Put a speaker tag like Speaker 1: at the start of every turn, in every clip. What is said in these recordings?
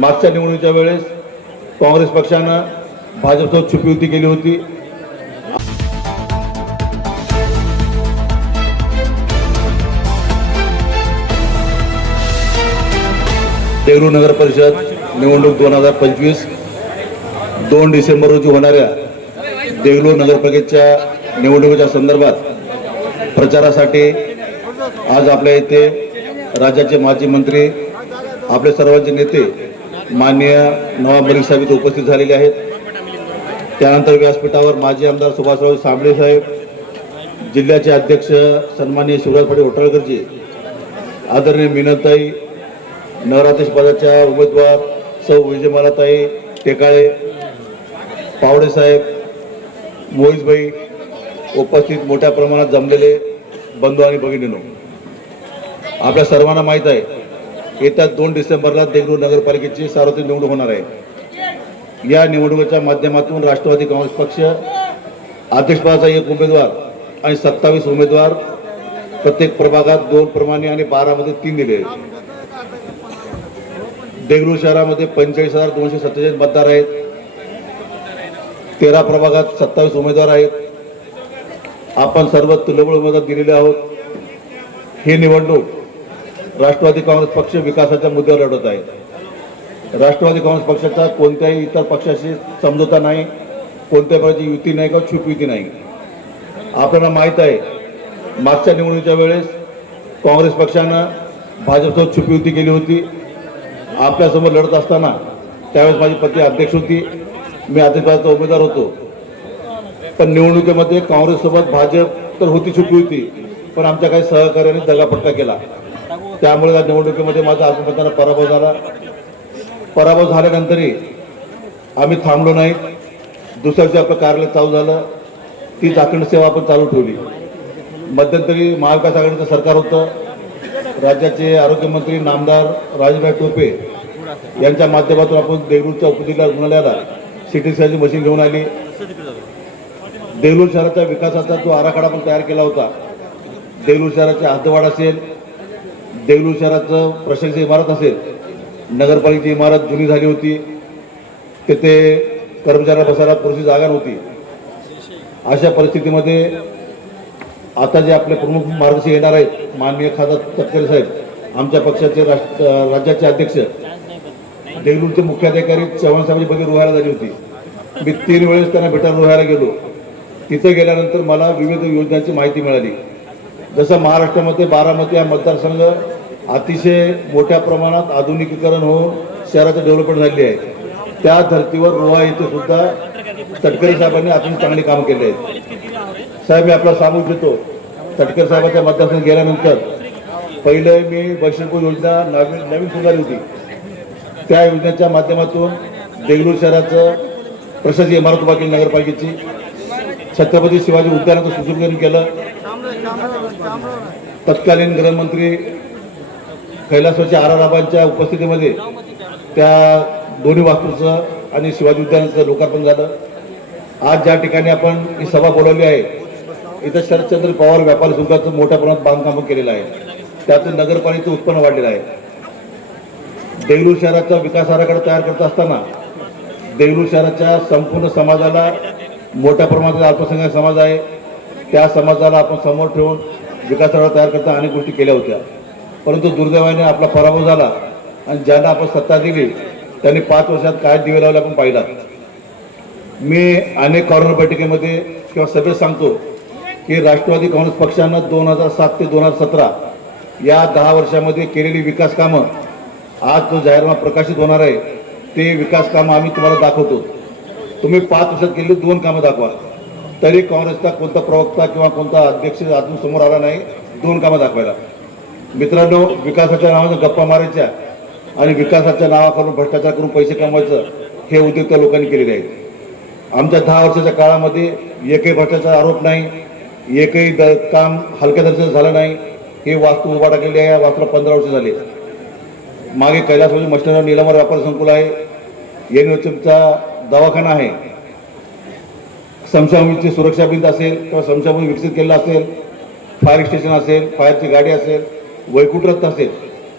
Speaker 1: मागच्या निवडणुकीच्या वेळेस काँग्रेस पक्षानं भाजपसोबत छुपी युती केली होती. नेहरू नगर परिषद निवडणूक दोन हजार पंचवीस दोन डिसेंबर रोजी होणाऱ्या देगलूर नगरपालिकेच्या निवडणुकीच्या संदर्भात प्रचारासाठी आज आपल्या इथे राज्याचे माजी मंत्री आपले सर्वांचे नेते माननीय नवाब मलिक साहेब इथे उपस्थित झालेले आहेत. त्यानंतर व्यासपीठावर माजी आमदार सुभाषराव साबळे साहेब जिल्ह्याचे अध्यक्ष सन्माननीय शिवराज पाटील होटाळकरजी आदरणीय मीनताई नगराध्यक्ष पदाच्या उमेदवार सौ विजयमालाताई टेकाळे पावडे साहेब मोहितभाई उपस्थित मोठ्या प्रमाणात जमलेले बंधू आणि भगिनीनो आपल्या सर्वांना माहीत आहे येत्या दोन डिसेंबरला देगलूर नगरपालिकेची सार्वत्रिक निवडणूक होणार आहे. या निवडणुकीच्या माध्यमातून राष्ट्रवादी काँग्रेस पक्ष अध्यक्षपदाचा एक उमेदवार आणि सत्तावीस उमेदवार प्रत्येक प्रभागात दोन प्रमाणे आणि बारामध्ये तीन दिले. आहेत. देगलूर शहरामध्ये पंचेचाळीस हजार दोनशे सत्तेचाळीस मतदार आहेत. तेरा प्रभागात सत्तावीस उमेदवार आहेत. आपण सर्व तुलबळ उमेदवार दिलेले आहोत. ही निवडणूक राष्ट्रवादी काँग्रेस पक्ष विकासाच्या मुद्द्यावर लढत आहे. राष्ट्रवादी काँग्रेस पक्षाचा कोणत्याही इतर पक्षाशी समझोता नाही कोणत्याही प्रकारची युती नाही किंवा छुप युती नाही. आपल्याला माहीत आहे मागच्या निवडणुकीच्या वेळेस काँग्रेस पक्षानं भाजपसोबत छुपी युती केली होती. आपल्यासमोर लढत असताना त्यावेळेस माझी पत्नी अध्यक्ष होती. मी अध्यक्षपदाचा उमेदवार होतो. पण निवडणुकीमध्ये काँग्रेससोबत भाजप तर होती छुपी होती पण आमच्या काही सहकार्याने दगापट्टा केला. त्यामुळे या निवडणुकीमध्ये माझा अल्पमतानं पराभव झाला. पराभव झाल्यानंतरही आम्ही थांबलो नाही. दुसऱ्या दिवशी आपलं कार्यालय चालू झालं. ती चाकण सेवा आपण चालू ठेवली. मध्यंतरी महाविकास आघाडीचं सरकार होतं. राज्याचे आरोग्यमंत्री नामदार राजभाई टोपे यांच्या माध्यमातून आपण देगलूरच्या उपजिल्हा रुग्णालयाला सिटी स्कॅनची मशीन घेऊन आली. देगलूर शहराच्या विकासाचा जो आराखडा आपण तयार केला होता देगलूर शहराचे हद्दवाढ असेल देगलूर शहराचं प्रशासकीय इमारत असेल नगरपालिकेची इमारत जुनी झाली होती तिथे कर्मचाऱ्याला बसायला पुरेशी जागा नव्हती. अशा परिस्थितीमध्ये आता जे आपले प्रमुख मार्गदर्शक येणार आहेत माननीय खासदार तटकरे साहेब आमच्या पक्षाचे राष्ट्र राज्याचे अध्यक्ष देगलूरचे मुख्याधिकारी चव्हाण साहेबांची बघी रोहायला झाली होती. मी तीन वेळेस त्यांना भेटायला रोहायला गेलो. तिथे गेल्यानंतर मला विविध योजनांची माहिती मिळाली. जसं महाराष्ट्रामध्ये बारामती हा मतदारसंघ अतिशय मोठ्या प्रमाणात आधुनिकीकरण होऊन शहराचं डेव्हलपमेंट झाली आहे. त्या धर्तीवर रोहा येथे सुद्धा तटकरे साहेबांनी अजून चांगली कामं केली आहेत. साहेब मी आपला सांगू इच्छितो तटकरे साहेबांच्या मतदारसंघ गेल्यानंतर पहिलं मी बक्षीपूर योजना नवीन नवीन सुधारली होती. त्या योजनेच्या माध्यमातून देगलूर शहराचं प्रशासकीय इमारत उभा केली नगरपालिकेची. छत्रपती शिवाजी उद्यानाचं सुशोभीकरण केलं. तत्कालीन गृहमंत्री कैलासवासी आराराबांच्या उपस्थितीमध्ये त्या दोन्ही वास्तूचं आणि शिवाजी उद्यानाचं लोकार्पण झालं. आज ज्या ठिकाणी आपण ही सभा बोलवली आहे इथं शरदचंद्र पवार व्यापारी संघाचं मोठ्या प्रमाणात बांधकाम केलेलं आहे. त्यातून नगरपालिकेचं उत्पन्न वाढलेलं आहे. देगलूर शहराचा विकास आराखडा तयार करत असताना देगलूर शहराच्या संपूर्ण समाजाला मोठ्या प्रमाणात अल्पसंख्याक समाज आहे. त्या समाजाला आपण समोर ठेवून विकास आराखडा तयार करता अनेक गोष्टी केल्या होत्या. परंतु दुर्दैवाने आपला पराभव झाला आणि ज्यांना आपण सत्ता दिली त्यांनी पाच वर्षात काय दिवे लावले आपण पाहिला. मी अनेक कॉर्नर बैठकीमध्ये किंवा सभेत सांगतो की राष्ट्रवादी काँग्रेस पक्षानं दोन हजार सात ते दोन हजार सतरा या दहा वर्षामध्ये केलेली विकास कामं आज जो जाहीरनामा प्रकाशित होणार आहे ते विकास कामं आम्ही तुम्हाला दाखवतो. तुम्ही पाच वर्षात केलेली दोन कामं दाखवा. तरी काँग्रेसचा कोणता प्रवक्ता किंवा कोणता अध्यक्ष अजून समोर आला नाही दोन कामं दाखवायला. मित्रांनो विकासाच्या नावानं गप्पा मारायच्या आणि विकासाच्या नावाकडून भ्रष्टाचार करून पैसे कमवायचं हे उद्योग त्या लोकांनी केलेले आहेत. आमच्या दहा वर्षाच्या काळामध्ये एकही भ्रष्टाचार आरोप नाही एकही द काम हलक्या दर्जाचं झालं नाही हे वास्तू उभा टाकलेली आहे या वास्तूला पंधरा वर्ष झाले. मागे कैलासवाजी मशिनरी निलंबर व्यापार संकुल आहे एन एनएचएमचा दवाखाना आहे. समशाभूमीची सुरक्षा भिंत असेल किंवा समशाभूमी विकसित केलेला असेल फायर स्टेशन असेल फायरची गाडी असेल वैकुंठरत्न असेल.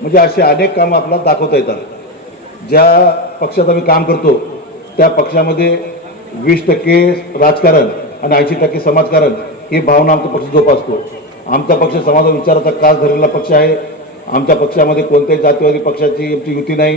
Speaker 1: म्हणजे असे अनेक कामं आपल्याला दाखवता येतात. ज्या पक्षात आम्ही काम करतो त्या पक्षामध्ये वीस टक्के राजकारण आणि ऐंशी टक्के समाजकारण ही भावना आमचा पक्ष जोपासतो. आमचा पक्ष समाजा विचाराचा कास धरलेला पक्ष आहे. आमच्या पक्षामध्ये कोणत्याही जातीवादी पक्षाची आमची युती नाही.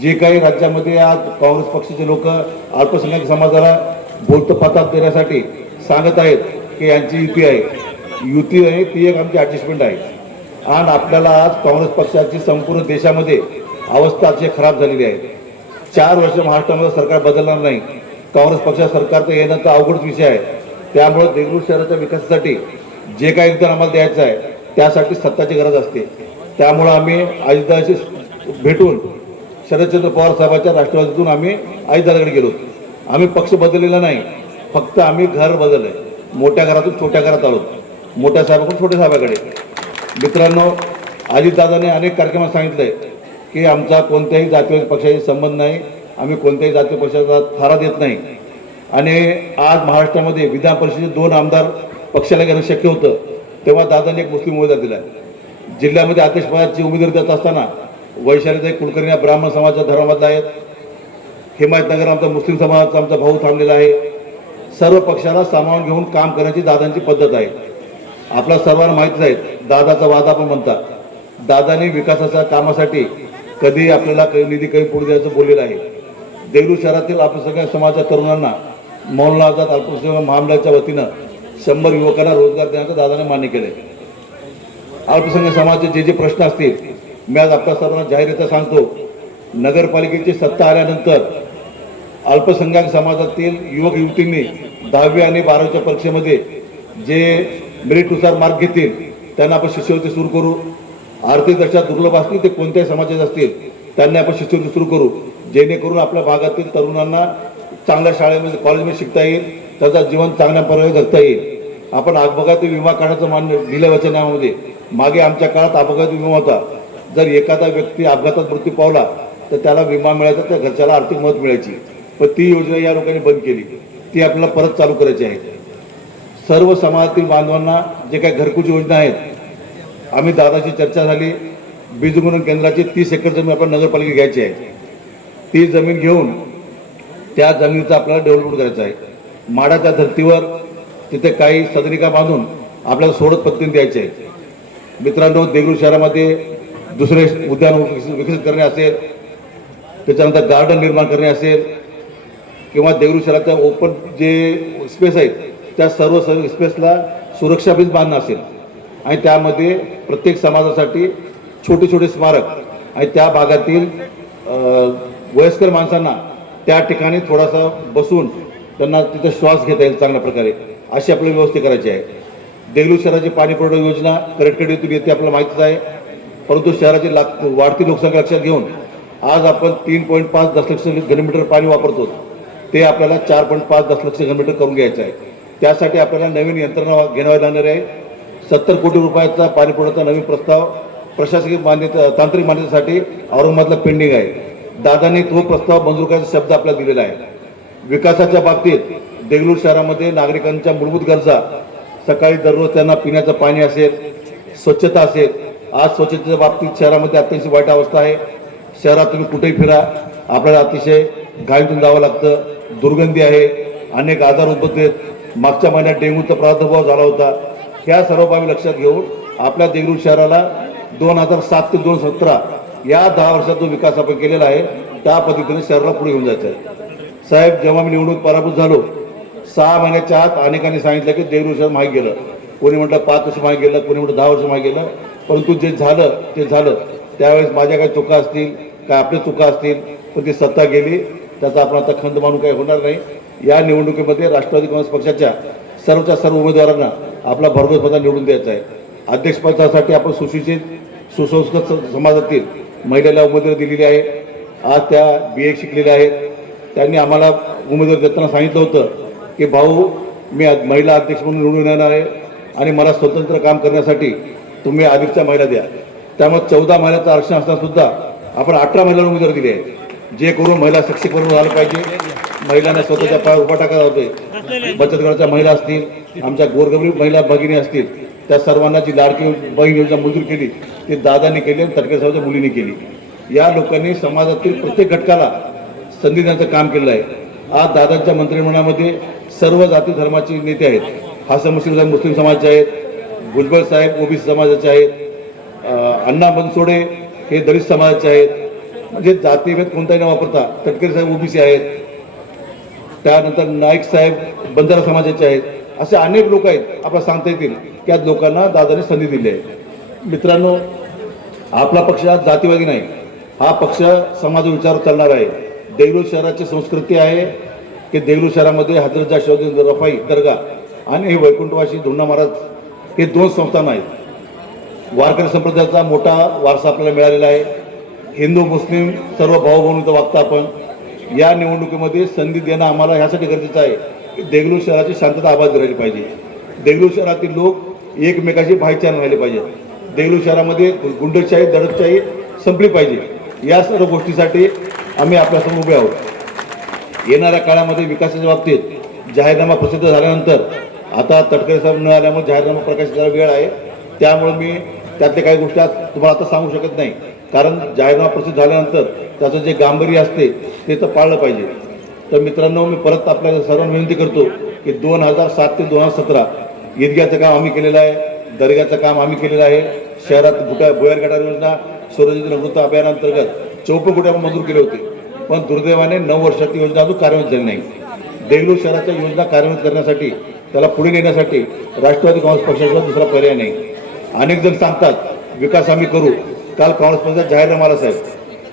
Speaker 1: जे काही राज्यामध्ये आज काँग्रेस पक्षाचे लोक अल्पसंख्याक समाजाला बोलतं पताप देण्यासाठी सांगत आहेत की यांची युती आहे. युती आहे ती एक आमची ॲडजस्टमेंट आहे. आणि आपल्याला आज काँग्रेस पक्षाची संपूर्ण देशामध्ये अवस्था अतिशय खराब झालेली आहे. चार वर्ष महाराष्ट्रामध्ये सरकार बदलणार नाही. काँग्रेस पक्षात सरकारचं येणं तर अवघडच विषय आहे. त्यामुळे देगलूर शहराच्या विकासासाठी जे काही योगदान आम्हाला द्यायचं आहे त्यासाठी सत्ताची गरज असते. त्यामुळं आम्ही अजितदादाशी भेटून शरदचंद्र पवार साहेबांच्या राष्ट्रवादीतून आम्ही अजितदादाकडे गेलो. आम्ही पक्ष बदललेला नाही. फक्त आम्ही घर बदललं मोठ्या घरातून छोट्या घरात आलो. मोठ्या साहेबाकडून छोट्या साहेबाकडे. मित्रांनो अजितदादाने अनेक कार्यक्रमात सांगितलं आहे की आमचा कोणत्याही जातीय पक्षाशी संबंध नाही. आम्ही कोणत्याही जातीय पक्षाचा थारा देत नाही. आणि आज महाराष्ट्रामध्ये विधान परिषदेचे दोन आमदार पक्षाला घेणं शक्य होतं तेव्हा दादाने एक मुस्लिम उमेदवार दिला जिल्ह्यामध्ये आतिशपदाची उमेदवारी देत असताना वैशालीताई कुलकर्णी या ब्राह्मण समाजाच्या धर्मामधला आहेत. हिमायतनगर आमचा मुस्लिम समाजाचा आमचा भाऊ थांबलेला आहे. सर्व पक्षाला सामावून घेऊन काम करण्याची दादांची पद्धत आहे. आपला सर्वांना माहितीच आहे दादाचा वादा पण म्हणतात दादाने विकासाच्या कामासाठी कधी आपल्याला काही निधी कमी पुढे द्यायचं बोललेलं आहे. देगलूर शहरातील अल्पसंख्याक समाजाच्या तरुणांना मौलना आझाद अल्पसंख्याक महामंडळाच्या वतीनं शंभर युवकांना रोजगार देण्याचं दादाने मान्य केले अल्पसंख्याक समाजाचे जे जे प्रश्न असतील मी आज आपल्या सर्वांना जाहीररित्या सांगतो. नगरपालिकेची सत्ता आल्यानंतर अल्पसंख्याक समाजातील युवक युवतींनी दहावी आणि बारावीच्या परीक्षेमध्ये जे मेरिटनुसार मार्क घेतील. त्यांना आपण शिष्यवृत्ती सुरू करू. आर्थिक आर्थिकदृष्ट्या दुर्लभ असतील ते कोणत्याही समाजाचे असतील त्यांना आपण शिष्यवृत्ती सुरू करू. जेणेकरून आपल्या भागातील तरुणांना चांगल्या शाळेमध्ये कॉलेजमध्ये शिकता येईल. त्याचा जीवन चांगल्या प्रकारे जगता येईल. आपण अपघाती विमा काढायचं मान्य दिल्या वचनामध्ये मागे आमच्या काळात अपघाती विमा होता. जर एखादा व्यक्ती अपघातात मृत्यू पावला तर त्याला विमा मिळायचा त्या घरच्याला आर्थिक मदत मिळायची. पण ती योजना या लोकांनी बंद केली. ती आपल्याला परत चालू करायची आहे. सर्व समाजातील बांधवांना जे काही घरकुल योजना आहेत आम्ही दादाची चर्चा झाली. बीज म्हणून केंद्राची तीस एकर जमीन आपण नगरपालिकेत घ्यायची आहे. ती जमीन घेऊन त्या जमिनीचा आपल्याला डेव्हलपमेंट करायचं आहे. माडाच्या धर्तीवर तिथे काही सदनिका बांधून आपल्याला सोडत पद्धतीने द्यायचे आहे मित्रांनो देगलूर शहरामध्ये दुसरे उद्यान विकसित विकसित करणे असेल त्याच्यानंतर गार्डन निर्माण करणे असेल किंवा देगलूर शहराचं ओपन जे स्पेस आहेत त्या सर्व सर्व स्पेसला सुरक्षा बीज बांधणं असेल. आणि त्यामध्ये प्रत्येक समाजासाठी छोटे छोटे स्मारक आणि त्या भागातील वयस्कर माणसांना त्या ठिकाणी थोडासा बसून त्यांना तिथे श्वास घेता येईल चांगल्या प्रकारे. अशी आपल्याला व्यवस्था करायची आहे. देगलूर शहराची पाणी पुरवठा योजना तुम्ही येते आपल्याला माहितीच आहे. परंतु शहराची लाग वाढती लोकसंख्या लक्षात घेऊन आज आपण तीन पॉईंट पाच दशलक्ष घनमीटर पाणी वापरतो. ते आपल्याला चार पॉईंट पाच दशलक्ष घनमीटर करून घ्यायचं आहे. त्यासाठी आपल्याला नवीन यंत्रणा घेण्यावर लागणार आहे. सत्तर कोटी रुपयाचा पाणी पुरवठा नवीन प्रस्ताव प्रशासकीय मान्यता तांत्रिक मान्यतेसाठी औरंगाबादला पेंडिंग आहे. दादांनी तो प्रस्ताव मंजूर करायचा शब्द आपल्याला दिलेला आहे. विकासाच्या बाबतीत देगलूर शहरामध्ये नागरिकांच्या मूलभूत गरजा सकाळी दररोज त्यांना पिण्याचं पाणी असेल स्वच्छता असेल आज स्वच्छतेच्या बाबतीत शहरामध्ये अतिशय वाईट अवस्था आहे. शहरात तुम्ही कुठेही फिरा आपल्याला अतिशय घाईतून जावं लागतं. दुर्गंधी आहे अनेक आजार उद्भवत आहेत मागच्या महिन्यात डेंग्यूचा प्रादुर्भाव झाला होता. ह्या सर्व बाबी लक्षात घेऊन आपल्या देगलूर शहराला दोन हजार सात ते दोन सतरा या दहा वर्षात जो विकास आपण केलेला आहे. त्या पद्धतीने शहराला पुढे घेऊन जायचं आहे. साहेब जेव्हा मी निवडणूक पराभूत झालो सहा महिन्याच्या आत अनेकांनी सांगितलं की देगलूर शहर माहीत गेलं. कोणी म्हटलं पाच वर्ष मागे गेलं कोणी म्हटलं दहा वर्ष मागे गेलं. परंतु जे झालं ते झालं. त्यावेळेस माझ्या काही चुका असतील काय आपल्या चुका असतील पण ती सत्ता गेली. त्याचा आपण आता खंत मानून काही होणार नाही. या निवडणुकीमध्ये राष्ट्रवादी काँग्रेस पक्षाच्या सर्वच्या सर्व उमेदवारांना आपला भरघोस मतदान निवडून द्यायचा आहे. अध्यक्षपदासाठी आपण सुशिक्षित सुसंस्कृत समाजातील महिलेला उमेदवारी दिलेली आहे. आज त्या बी ए शिकलेल्या आहेत. त्यांनी आम्हाला उमेदवारी देताना सांगितलं होतं की भाऊ मी महिला अध्यक्ष म्हणून निवडून येणार आहे आणि मला स्वतंत्र काम करण्यासाठी तुम्ही अधिकच्या महिला द्या. त्यामुळे चौदा महिन्याचं आरक्षण असताना सुद्धा आपण अठरा महिलांना उमेदवारी दिली आहे. जे करून महिला सक्षमीकरण झालं पाहिजे. महिलांना स्वतःच्या पायावर उभा टाकायला होते बचत गटाच्या महिला असतील आमच्या गोरगरीब महिला भगिनी असतील त्या सर्वांना जी लाडकी बहीण योजना मंजूर केली ती दादांनी केली आणि तटके साहेबांच्या मुलींनी केली. या लोकांनी समाजातील प्रत्येक घटकाला संधी देण्याचं काम केलेलं आहे. आज दादांच्या मंत्रिमंडळामध्ये सर्व जाती धर्माचे नेते आहेत. हासन मुस्लिम साहेब मुस्लिम समाजाचे आहेत भुजबळ साहेब ओबीसी समाजाचे आहेत अण्णा बनसोडे हे दलित समाजाचे आहेत. म्हणजे जातीभेद कोणताही न वापरता तटकरे साहेब ओबीसी आहेत. त्यानंतर नाईक साहेब बंजारा समाजाचे आहेत. असे अनेक लोक आहेत आपल्याला सांगता येतील की आज लोकांना दादाने संधी दिली आहे. मित्रांनो आपला पक्ष आज जातीवादी नाही. हा पक्ष समाज विचार चालणार आहे. देगलूर शहराची संस्कृती आहे की देगलूर शहरामध्ये हजरजा शिवाजी रफाई दर्गा आणि हे वैकुंठवासी धुंडा महाराज हे दोन संस्थान आहेत. वारकरी संप्रदायाचा मोठा वारसा आपल्याला मिळालेला आहे. हिंदू मुस्लिम सर्व भाऊबंधूंचं वागतं आपण. या निवडणुकीमध्ये संधी देणं आम्हाला ह्यासाठी गरजेचं आहे की देगलूर शहराची शांतता आबाद राहिली पाहिजे. देगलूर शहरातील लोक एकमेकाशी भाईचारा राहिले पाहिजे देगलूर शहरामध्ये गुंडशाही दडपशाही संपली पाहिजे. या सर्व गोष्टीसाठी आम्ही आपल्यासमोर उभे आहोत. येणाऱ्या काळामध्ये विकासाच्या बाबतीत जाहीरनामा प्रसिद्ध झाल्यानंतर आता तटकरे साहेब न आल्यामुळे जाहीरनामा प्रकाशित वेळ आहे. त्यामुळे मी त्यातल्या काही गोष्टी तुम्हाला आता सांगू शकत नाही. कारण जाहीरनामा प्रसिद्ध झाल्यानंतर त्याचं जे गांभीर्य असते ते तर पाळलं पाहिजे. तर मित्रांनो मी परत आपल्याला सर्वांना विनंती करतो की दोन हजार सात ते दोन हजार सतरा ईदग्याचं काम आम्ही केलेलं आहे दर्ग्याचं काम आम्ही केलेलं आहे. शहरात भुटा भुयार गटार योजना स्वरोजगार अमृत अभियानांतर्गत चौपन्न कोटी मंजूर केले होते. पण दुर्दैवाने नऊ वर्षाची योजना अजून कार्यान्वित झाली नाही. देगलूर शहराच्या योजना कार्यान्वित करण्यासाठी त्याला पुढे नेण्यासाठी राष्ट्रवादी काँग्रेस पक्षाशिवाय दुसरा पर्याय नाही. अनेक जण सांगतात विकास आम्ही करू काल काँग्रेस पक्षाचा जाहीरनामा आला साहेब.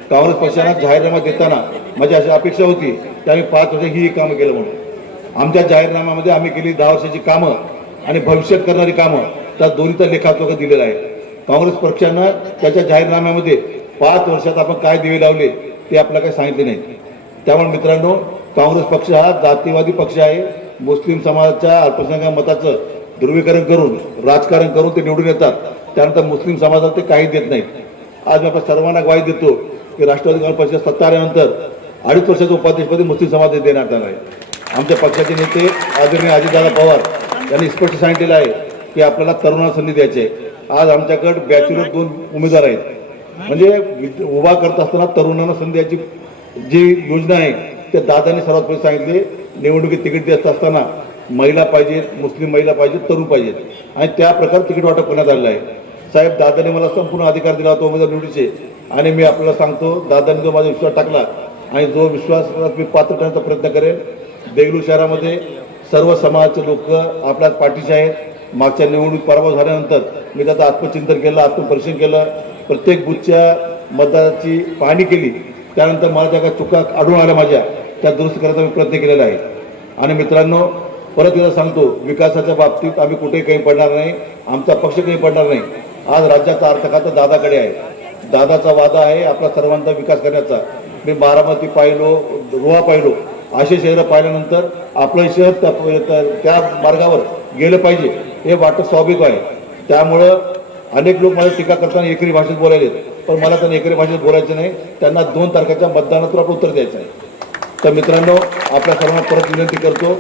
Speaker 1: काँग्रेस पक्षानं जाहीरनामा देताना माझी अशी अपेक्षा होती की आम्ही पाच वर्ष ही कामं केलं म्हणून. आमच्या जाहीरनाम्यामध्ये आम्ही केली दहा वर्षाची कामं आणि भविष्यात करणारी कामं. त्या दोन्हीचा लेखात्मक दिलेला आहे. काँग्रेस पक्षानं त्याच्या जाहीरनाम्यामध्ये पाच वर्षात आपण काय दिवे लावले ते आपल्याला काही सांगितले नाही. त्यामुळे मित्रांनो काँग्रेस पक्ष हा जातीवादी पक्ष आहे. मुस्लिम समाजाच्या अल्पसंख्याक मताचं ध्रुवीकरण करून राजकारण करून ते निवडून येतात. त्यानंतर मुस्लिम समाजाला ते काही देत नाहीत. आज मी आपल्या सर्वांना ग्वाही देतो की राष्ट्रवादी काँग्रेस पक्ष सत्ता आल्यानंतर अडीच वर्षाचं उपाध्यक्षपदी मुस्लिम समाज देण्यात येणार आहे. आमच्या पक्षाचे नेते आदरणीय अजितदादा पवार यांनी स्पष्ट सांगितलेलं आहे की आपल्याला तरुणांना संधी द्यायची आहे. आज आमच्याकडे बॅचलर दोन उमेदवार आहेत. म्हणजे उभा करत असताना तरुणांना संधी द्यायची जी योजना आहे त्या दादाने सर्वात पहिले सांगितले निवडणुकीत तिकीट देत असताना महिला पाहिजेत मुस्लिम महिला पाहिजेत तरुण पाहिजेत. आणि त्या प्रकारे तिकीट वाटप करण्यात आलेलं आहे. साहेब दादाने मला संपूर्ण अधिकार दिला होता उमेदवार निवडीचे. आणि मी आपल्याला सांगतो दादाने जो माझा विश्वास टाकला आणि जो विश्वास मी पात्र करण्याचा प्रयत्न करेन देगलूर शहरामध्ये सर्व समाजाचे लोक आपल्या पाठीचे आहेत. मागच्या निवडणूक पराभव झाल्यानंतर मी त्याचं आत्मचिंतन केलं आत्मपरीक्षण केलं. प्रत्येक बुथच्या मतदाराची पाहणी केली. त्यानंतर मला ज्या काही चुका आढळून आल्या माझ्या. त्या दुरुस्त करायचा मी प्रयत्न केलेला आहे. आणि मित्रांनो परत एकदा सांगतो विकासाच्या बाबतीत आम्ही कुठेही काही पडणार नाही. आमचा पक्ष काही पडणार नाही. आज राज्याचा अर्थ खातं दादाकडे आहे. दादाचा वादा आहे आपला सर्वांचा विकास करण्याचा. मी बारामती पाहिलो रोहा पाहिलो. असे शहरं पाहिल्यानंतर आपलं शहर त्या त्या- मार्गावर गेलं पाहिजे हे वाटत स्वाभाविक आहे. त्यामुळं अनेक लोक मला टीका करताना एकरी भाषेत बोलायले पण मला त्यांना एकरी भाषेत बोलायचं नाही. त्यांना दोन तारखेच्या मतदानातून आपलं उत्तर द्यायचं आहे. तर मित्रांनो आपल्या सर्वांना परत विनंती करतो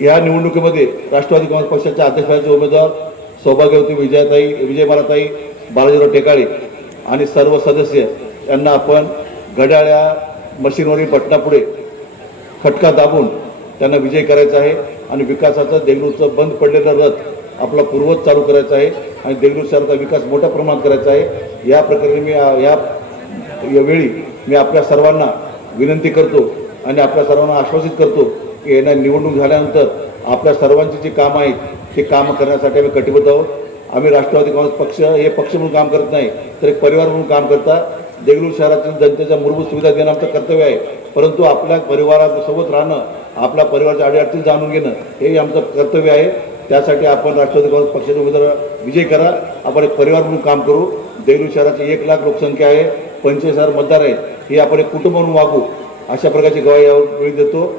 Speaker 1: या निवडणुकीमध्ये राष्ट्रवादी काँग्रेस पक्षाच्या अध्यक्षपदाचे उमेदवार सौभाग्यवती विजयाताई विजयमालाताई बालाजीराव टेकाळे आणि सर्व सदस्य यांना आपण घड्याळ्या मशीनवरील बटणापुढे खटका दाबून त्यांना विजय करायचा आहे आणि विकासाचं देगलूरचं बंद पडलेलं रथ आपला पूर्वज चालू करायचा आहे आणि देगलूर शहराचा विकास मोठ्या प्रमाणात करायचा आहे. या प्रकारे मी या यावेळी मी आपल्या सर्वांना विनंती करतो आणि आपल्या सर्वांना आश्वासित करतो की येण्या निवडणूक झाल्यानंतर आपल्या सर्वांची जी कामं आहेत हे कामं करण्यासाठी आम्ही कटिबद्ध आहोत. आम्ही राष्ट्रवादी काँग्रेस पक्ष हे पक्ष म्हणून काम करत नाही तर एक परिवार म्हणून काम करता. देगलूर शहरातील जनतेच्या मूलभूत सुविधा देणं आमचं कर्तव्य आहे. परंतु आपल्या परिवारासोबत राहणं आपल्या परिवाराच्या अडीअडचणी जाणून घेणं हे आमचं कर्तव्य आहे. त्यासाठी आपण राष्ट्रवादी काँग्रेस पक्षाचे उमेदवार विजय करा. आपण एक परिवार म्हणून काम करू. देगलूर शहराची एक लाख लोकसंख्या आहे. पंचवीस हजार मतदार आहेत. ही आपण एक कुटुंब म्हणून वागू. अशा प्रकारची गवाही यावेळी देतो.